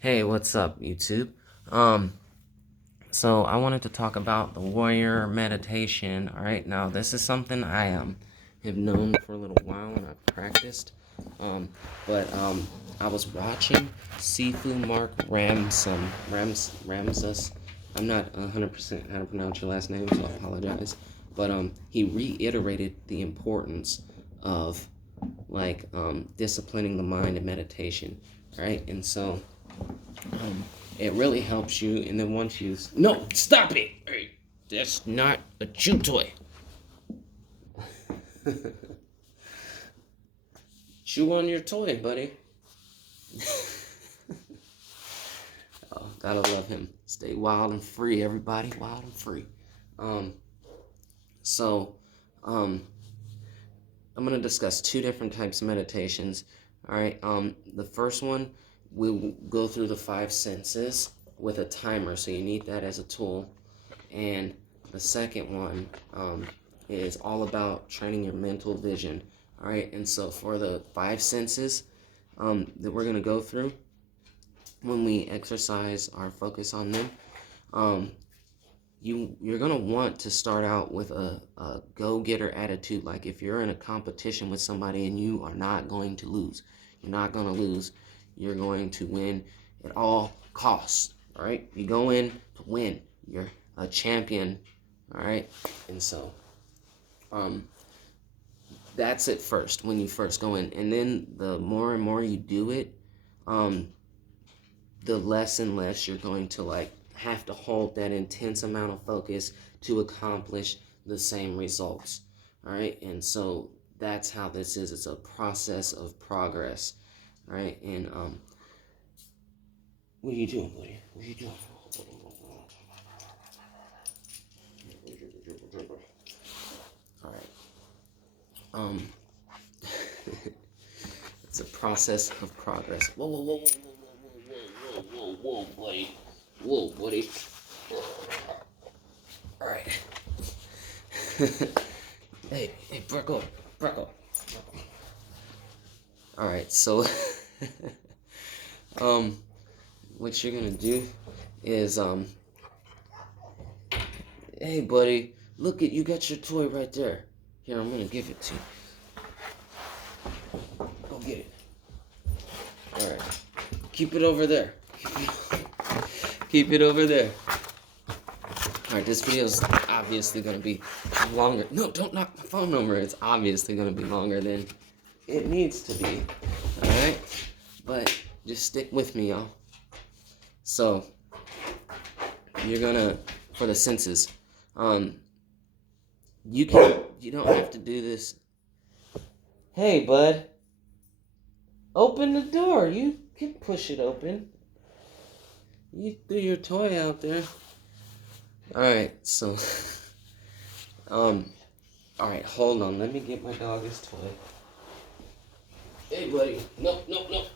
Hey, what's up, YouTube? So I wanted to talk about the warrior meditation. All right, now this is something I have known for a little while and I've practiced. But I was watching Sifu Mark Ramses. I'm not 100% how to pronounce your last name, so I apologize. But he reiterated the importance of disciplining the mind and meditation. All right, and so. It really helps you, and then once you... No, stop it! Hey, that's not a chew toy. Chew on your toy, buddy. Oh, gotta love him. Stay wild and free, everybody. Wild and free. So, I'm gonna discuss two different types of meditations. All right. The first one, we'll go through the five senses with a timer, so you need that as a tool. And the second one is all about training your mental vision. All right. And so for the five senses that we're gonna go through, when we exercise our focus on them, you're gonna want to start out with a go-getter attitude. Like if you're in a competition with somebody and you are not going to lose, you're not gonna lose. You're going to win at all costs. All right, you go in to win. You're a champion. All right, and so that's it first when you first go in, and then the more and more you do it, the less and less you're going to have to hold that intense amount of focus to accomplish the same results. All right, and so that's how this is. It's a process of progress. All right, and what are you doing, buddy? What are you doing? All right. It's a process of progress. Whoa, whoa, whoa, whoa, whoa, whoa, whoa, whoa, buddy. Whoa, buddy. All right. Hey, Brecco. All right, so what you're gonna do is hey, buddy, look you got your toy right there. Here, I'm gonna give it to you. Go get it. All right, keep it over there. Keep it over there. All right, this video is obviously gonna be longer. No, don't knock my phone over. It's obviously gonna be longer than it needs to be. All right, but just stick with me, y'all. So you're gonna, for the senses, you don't have to do this. Hey, bud, open the door. You can push it open. You threw your toy out there. All right, so all right, hold on. Let me get my dog his toy. Hey, buddy. No, don't knock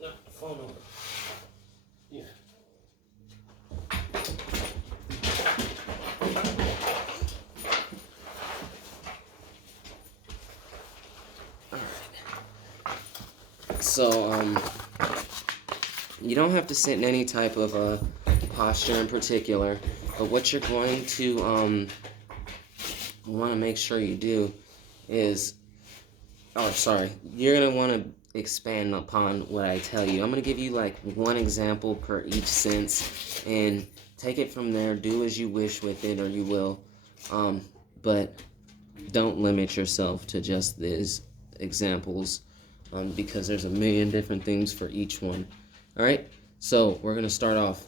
the phone over. Here. All right. So, you don't have to sit in any type of posture in particular, but what you're going to want to make sure you do is, you're going to want to expand upon what I tell you. I'm going to give you one example per each sense and take it from there. Do as you wish with it, or you will, but don't limit yourself to just these examples, because there's a million different things for each one. All right, so we're going to start off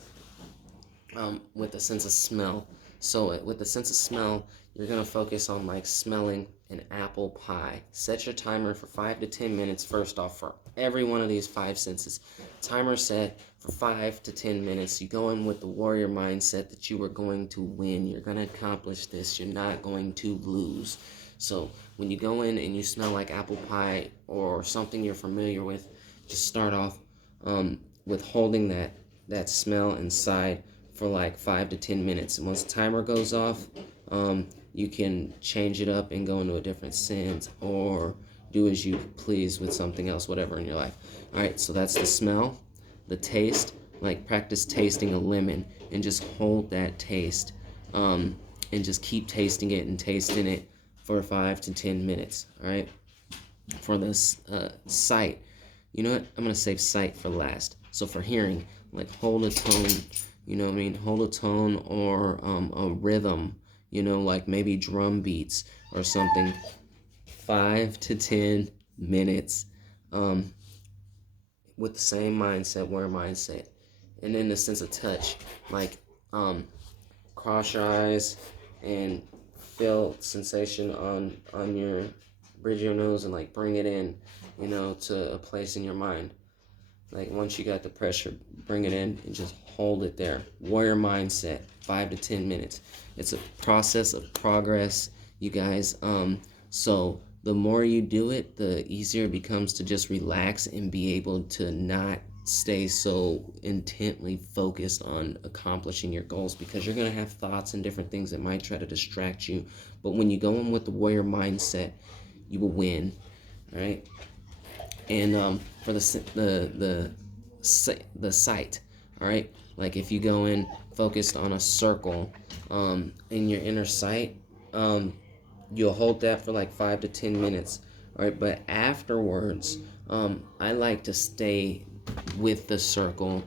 with the sense of smell. So with the sense of smell, you're going to focus on smelling an apple pie. Set your timer for 5 to 10 minutes first off for every one of these five senses. Timer set for 5 to 10 minutes. You go in with the warrior mindset that you are going to win. You're going to accomplish this. You're not going to lose. So when you go in and you smell like apple pie or something you're familiar with, just start off with holding that smell inside for 5 to 10 minutes. And once the timer goes off, you can change it up and go into a different sense or do as you please with something else, whatever in your life. All right, so that's the smell, the taste, Like practice tasting a lemon and just hold that taste, and just keep tasting it and tasting it for 5 to 10 minutes. All right. For this sight, you know what? I'm gonna save sight for last. So for hearing, like hold a tone, you know what I mean? Hold a tone or a rhythm, you know, like maybe drum beats or something. 5 to 10 minutes, with the same mindset, warrior mindset. And then the sense of touch, like cross your eyes and feel sensation on your bridge of your nose and like bring it in, you know, to a place in your mind. Like once you got the pressure, bring it in and just hold it there. Warrior mindset, 5 to 10 minutes. It's a process of progress, you guys. So the more you do it, the easier it becomes to just relax and be able to not stay so intently focused on accomplishing your goals, because you're going to have thoughts and different things that might try to distract you. But when you go in with the warrior mindset, you will win. All right. And for the sight, all right, like if you go in focused on a circle in your inner sight, you'll hold that for like 5 to 10 minutes. All right, but afterwards, I like to stay with the circle.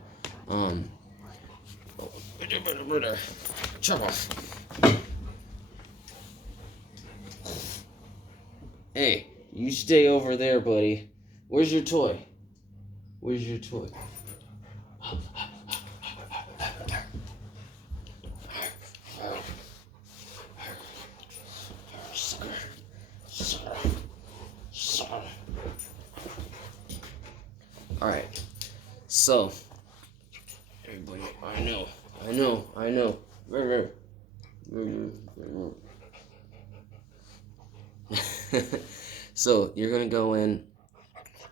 Hey, you stay over there, buddy. Where's your toy? Where's your toy? All right. So, everybody, I know. So you're gonna go in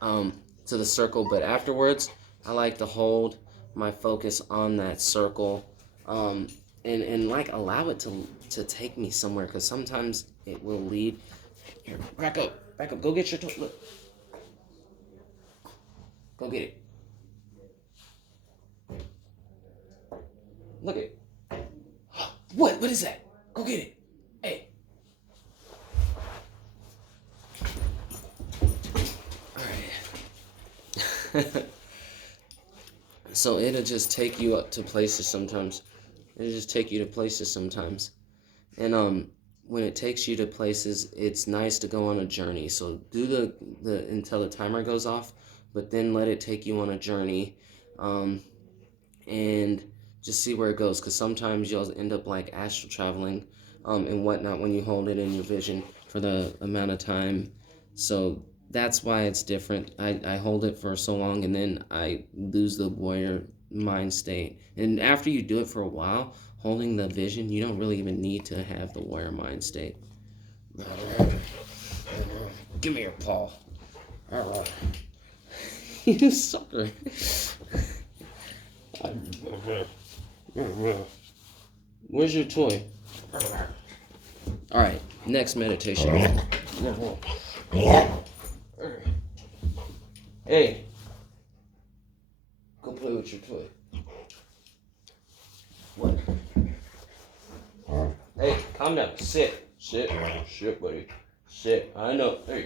to the circle, but afterwards, I like to hold my focus on that circle, and like allow it to take me somewhere, because sometimes it will lead. Here, back up, go get your toy. Look, go get it. Look at it. What is that? Go get it. Hey. Alright. So it'll just take you up to places sometimes. It'll just take you to places sometimes. And when it takes you to places, it's nice to go on a journey. So do the until the timer goes off, but then let it take you on a journey. And just see where it goes, because sometimes you'll end up like astral traveling and whatnot when you hold it in your vision for the amount of time. So that's why it's different. I hold it for so long, and then I lose the warrior mind state. And after you do it for a while, holding the vision, you don't really even need to have the warrior mind state. Give me your paw. You sucker. Where's your toy? Alright, next meditation. Hey, go play with your toy. What? Hey, calm down. Sit, buddy. Sit. I know. Hey.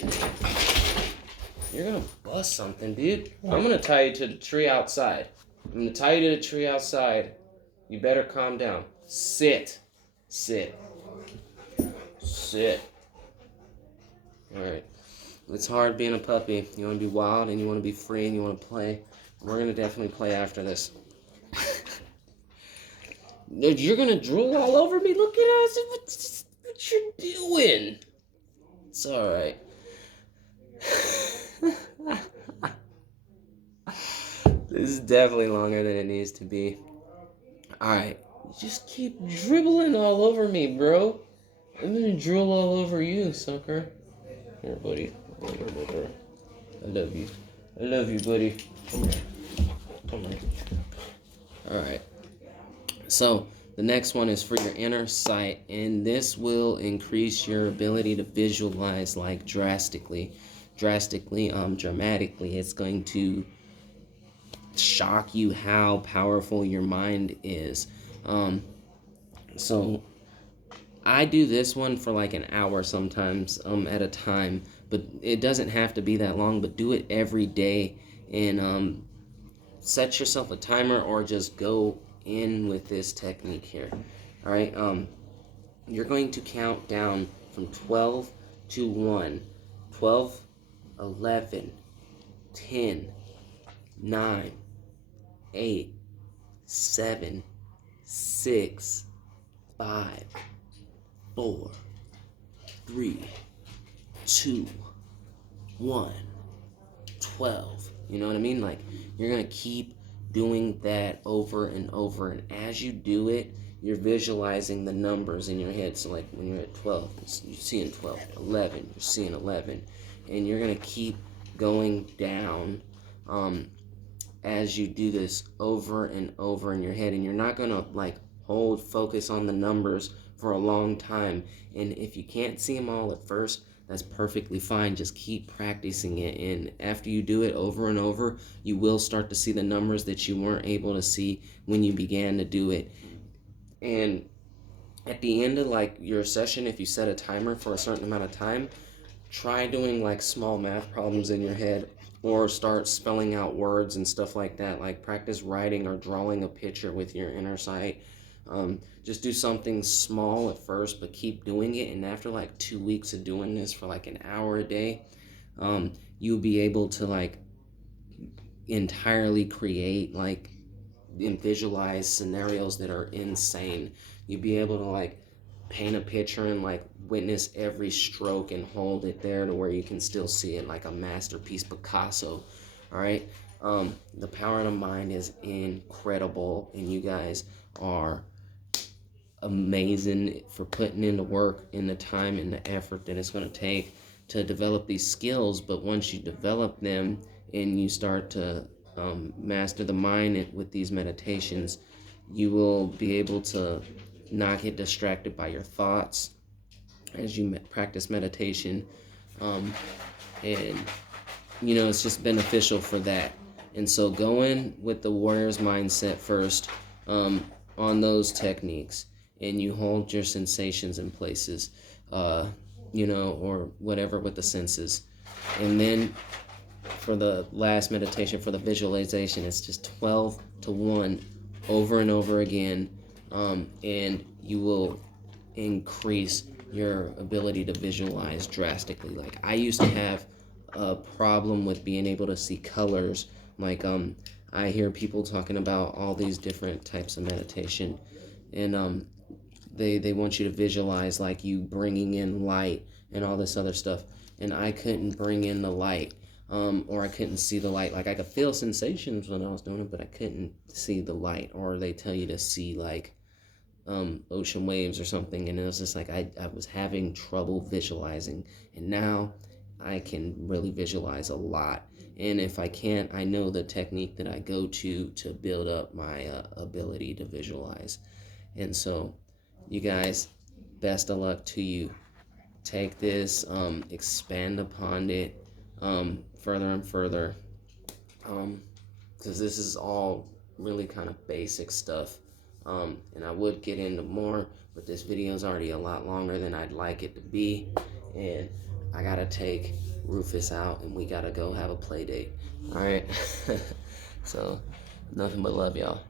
You're gonna bust something, dude. I'm gonna tie you to the tree outside. You better calm down. Sit. Alright. It's hard being a puppy. You want to be wild and you want to be free and you want to play. We're going to definitely play after this. You're going to drool all over me? Look at us. What you're doing? It's alright. This is definitely longer than it needs to be. Alright. Just keep dribbling all over me, bro. I'm gonna drool all over you, sucker. Here, buddy. I love you, buddy. Come here. Alright. So, the next one is for your inner sight, and this will increase your ability to visualize, like, dramatically. It's going to shock you how powerful your mind is. So I do this one for like an hour sometimes at a time, but it doesn't have to be that long, but do it every day. And set yourself a timer or just go in with this technique here. All right, you're going to count down from 12 to 1, 12, 11, 10, 9, 8, 7, 6, 5, 4, 3, 2, 1, 12. You know what I mean? Like, you're going to keep doing that over and over. And as you do it, you're visualizing the numbers in your head. So, like, when you're at 12, you're seeing 12. 11, you're seeing 11. And you're going to keep going down as you do this over and over in your head. And you're not going to, like, hold focus on the numbers for a long time. And if you can't see them all at first, that's perfectly fine. Just keep practicing it. And after you do it over and over, you will start to see the numbers that you weren't able to see when you began to do it. And at the end of like your session, if you set a timer for a certain amount of time, try doing like small math problems in your head, or start spelling out words and stuff like that. Like practice writing or drawing a picture with your inner sight. Just do something small at first, but keep doing it. And after like 2 weeks of doing this for like an hour a day, you'll be able to like entirely create like and visualize scenarios that are insane. You'll be able to like paint a picture and like witness every stroke and hold it there to where you can still see it like a masterpiece Picasso. All right. The power of the mind is incredible, and you guys are amazing for putting in the work and the time and the effort that it's going to take to develop these skills. But once you develop them and you start to master the mind with these meditations, you will be able to not get distracted by your thoughts as you practice meditation. And you know, it's just beneficial for that. And so go in with the warrior's mindset first on those techniques, and you hold your sensations in places, you know, or whatever with the senses. And then for the last meditation, for the visualization, it's just 12 to 1 over and over again, and you will increase your ability to visualize drastically. Like I used to have a problem with being able to see colors. Like I hear people talking about all these different types of meditation, and they want you to visualize like you bringing in light and all this other stuff, and I couldn't bring in the light, or I couldn't see the light. Like I could feel sensations when I was doing it, but I couldn't see the light. Or they tell you to see like ocean waves or something, and it was just like I was having trouble visualizing, and now I can really visualize a lot. And if I can't, I know the technique that I go to build up my ability to visualize. And so you guys, best of luck to you. Take this, expand upon it further and further, because this is all really kind of basic stuff. And I would get into more, but this video is already a lot longer than I'd like it to be. And I gotta take Rufus out, and we gotta go have a play date. All right. So, nothing but love, y'all.